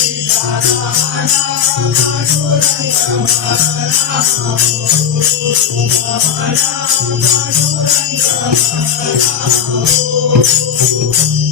हो Thank you.